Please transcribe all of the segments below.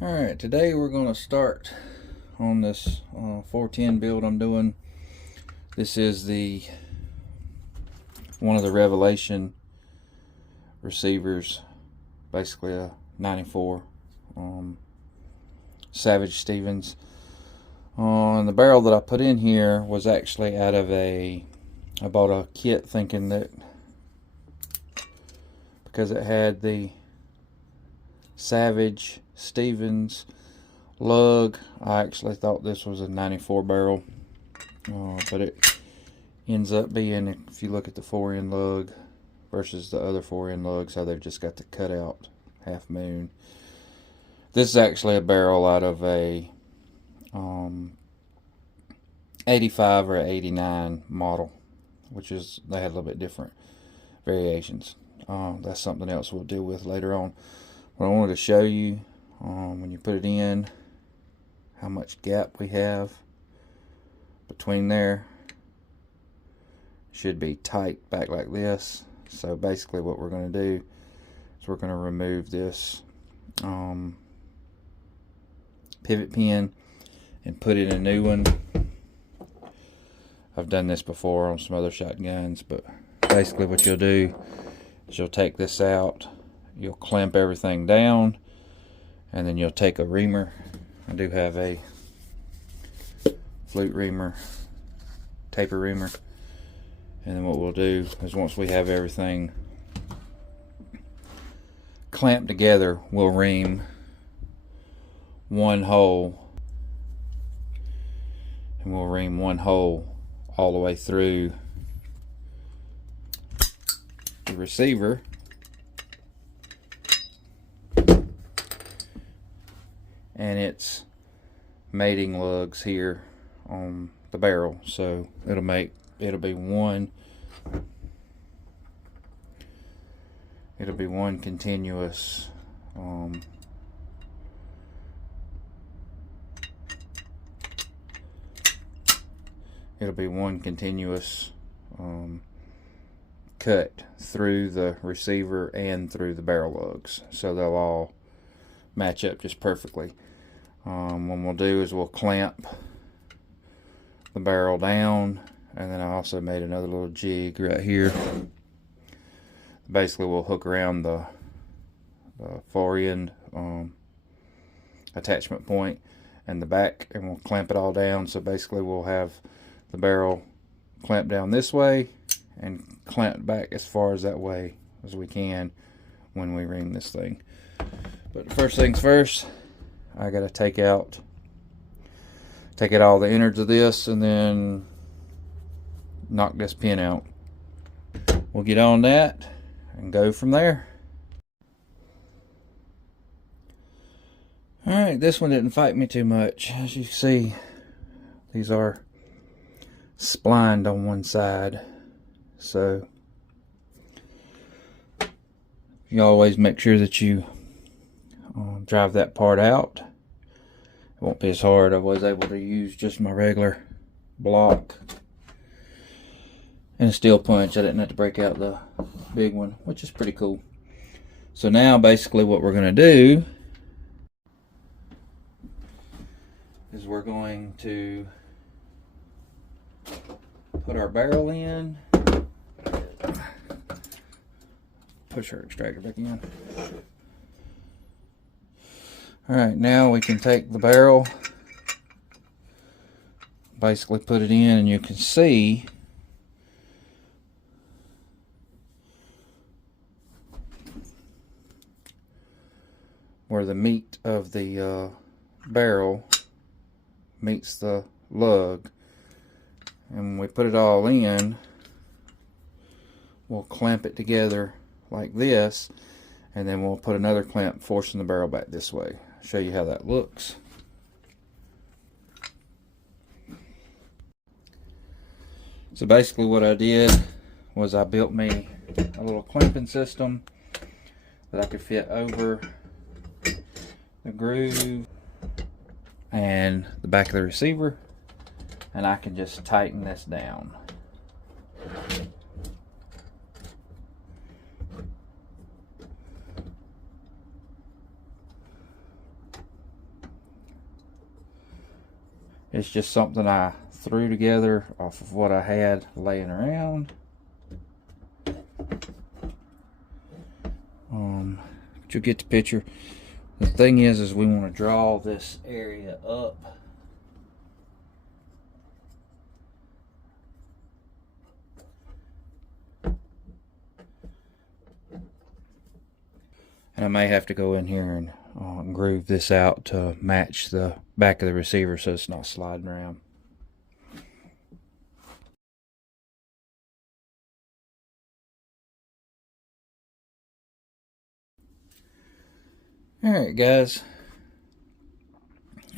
Alright, today we're going to start on this 410 build I'm doing. This is one of the Revalation receivers, basically a 94 Savage Stevens. The barrel that I put in here was actually out of I bought a kit thinking that because it had the Savage Stevens lug, I actually thought this was a 94 barrel, but it ends up being, if you look at the 4-end lug versus the other 4-end lugs, how they've just got the cutout half moon. This is actually a barrel out of a 85 or 89 model, which is, they had a little bit different variations. That's something else we'll deal with later on. But I wanted to show you when you put it in how much gap we have between there. Should be tight back like this. So basically what we're going to do is we're going to remove this pivot pin and put in a new one. I've done this before on some other shotguns, but basically what you'll do is you'll take this out, you'll clamp everything down, and then you'll take a reamer. I do have a flute reamer, taper reamer, and then what we'll do is once we have everything clamped together, we'll ream one hole, and we'll ream one hole all the way through the receiver, and its mating lugs here on the barrel. So it'll be one continuous cut through the receiver and through the barrel lugs, so they'll all match up just perfectly. What we'll do is we'll clamp the barrel down, and then I also made another little jig right here. Basically we'll hook around the fore-end attachment point and the back, and we'll clamp it all down. So basically we'll have the barrel clamped down this way and clamped back as far as that way as we can when we ream this thing. But first things first, I gotta take out all the innards of this and then knock this pin out. We'll get on that and go from there. Alright, this one didn't fight me too much. As you see, these are splined on one side, so you always make sure that you drive that part out. It won't be as hard. I was able to use just my regular block and a steel punch. I didn't have to break out the big one, which is pretty cool. So now basically what we're going to do is we're going to put our barrel in, push our extractor back in. Alright, now we can take the barrel, basically put it in, and you can see where the meat of the barrel meets the lug. And when we put it all in, we'll clamp it together like this, and then we'll put another clamp forcing the barrel back this way. Show you how that looks. So basically what I did was I built me a little clamping system that I could fit over the groove and the back of the receiver, and I can just tighten this down. It's just something I threw together off of what I had laying around. But you'll get the picture. The thing is we want to draw this area up. And I may have to go in here and groove this out to match the back of the receiver so it's not sliding around. Alright guys,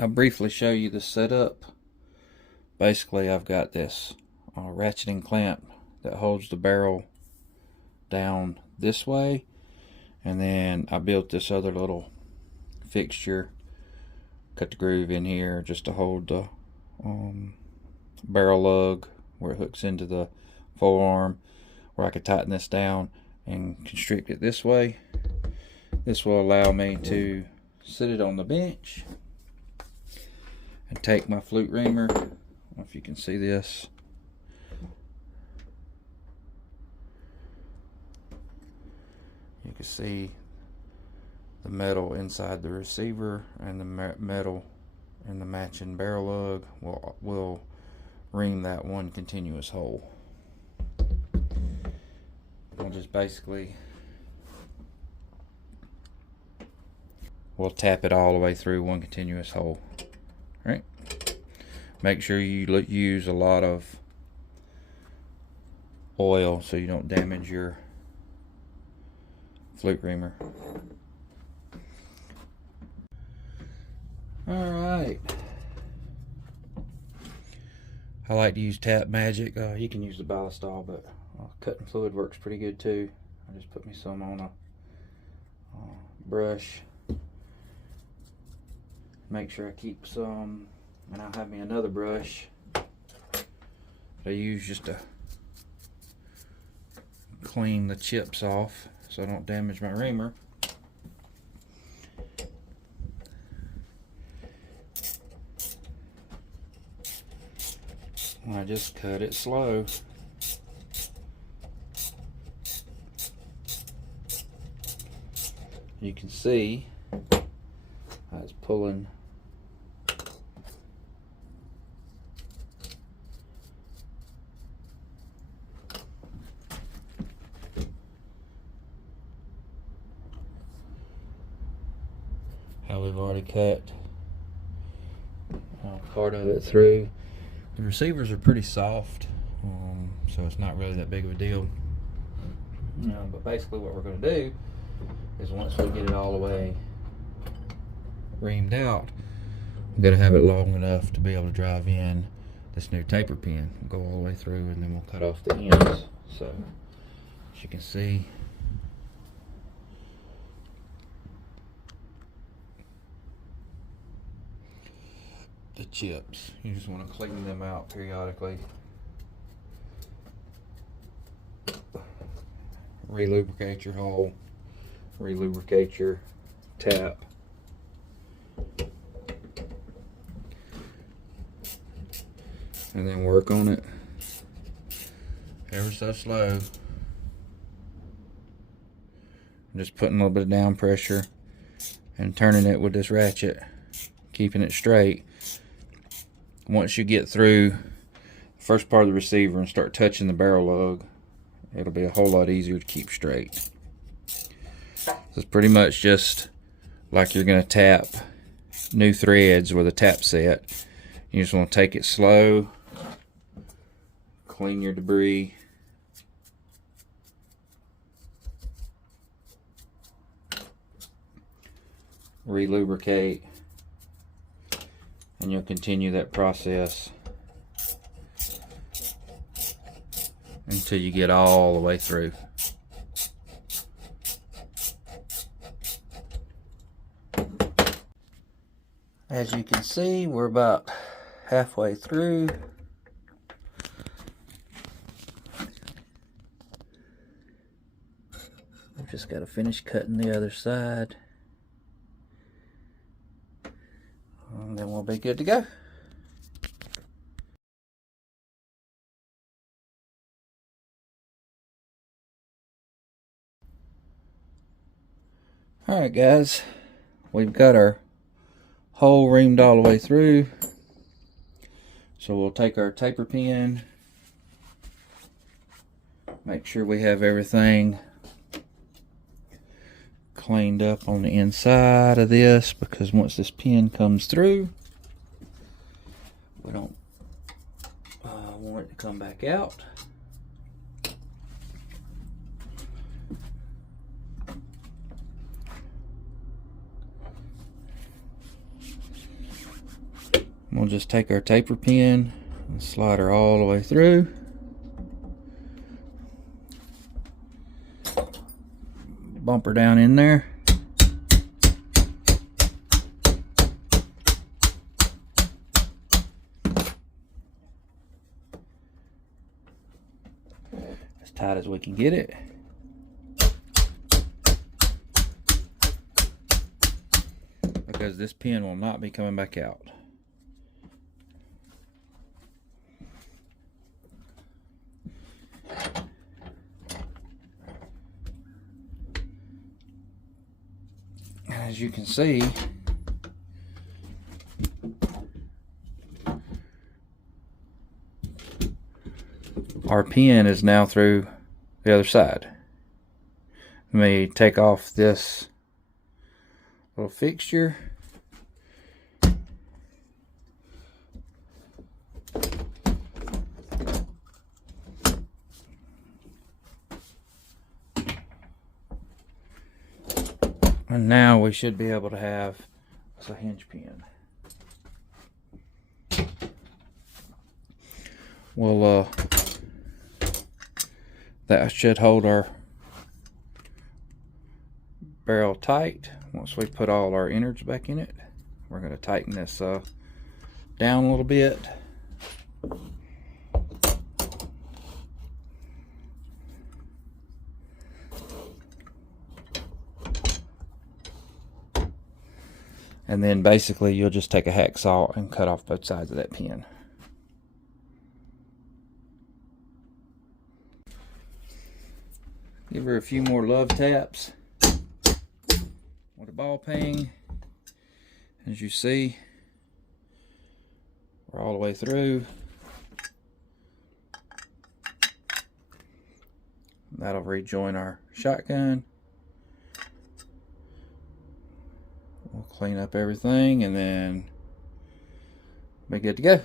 I'll briefly show you the setup. Basically I've got this ratcheting clamp that holds the barrel down this way, and then I built this other little fixture, cut the groove in here just to hold the barrel lug where it hooks into the forearm, where I could tighten this down and constrict it this way. This will allow me to sit it on the bench and take my flute reamer. I don't know if you can see this. You can see the metal inside the receiver and the metal in the matching barrel lug will ream that one continuous hole. I'll just basically we'll tap it all the way through one continuous hole. All right. Make sure you use a lot of oil so you don't damage your flute reamer. All right. I like to use Tap Magic. You can use the Ballistol, but cutting fluid works pretty good too. I just put me some on a brush. Make sure I keep some, and I'll have me another brush that I use just to clean the chips off so I don't damage my reamer. I just cut it slow. You can see I was pulling how we've already cut part of it through. The receivers are pretty soft, so it's not really that big of a deal. But basically what we're going to do is once we get it all the way reamed out, we're going to have it long enough to be able to drive in this new taper pin. We'll go all the way through and then we'll cut off the ends. So as you can see, the chips, you just want to clean them out periodically. Relubricate your hole, relubricate your tap. And then work on it ever so slow. I'm just putting a little bit of down pressure and turning it with this ratchet, keeping it straight. Once you get through the first part of the receiver and start touching the barrel lug, it'll be a whole lot easier to keep straight. So it's pretty much just like you're going to tap new threads with a tap set. You just want to take it slow, clean your debris, relubricate, and you'll continue that process until you get all the way through. As you can see, we're about halfway through. We've just got to finish cutting the other side, and then we'll be good to go. Alright guys, we've got our hole reamed all the way through. So we'll take our taper pin, make sure we have everything cleaned up on the inside of this, because once this pin comes through, we don't want it to come back out. We'll just take our taper pin and slide her all the way through. Bump her down in there. As tight as we can get it. Because this pin will not be coming back out. As you can see, our pin is now through the other side. Let me take off this little fixture. And now we should be able to have a hinge pin. Well, that should hold our barrel tight. Once we put all our innards back in it, we're going to tighten this down a little bit. And then basically you'll just take a hacksaw and cut off both sides of that pin. Give her a few more love taps with a ball peen. As you see, we're all the way through. That'll rejoin our shotgun. We'll clean up everything and then be good to go.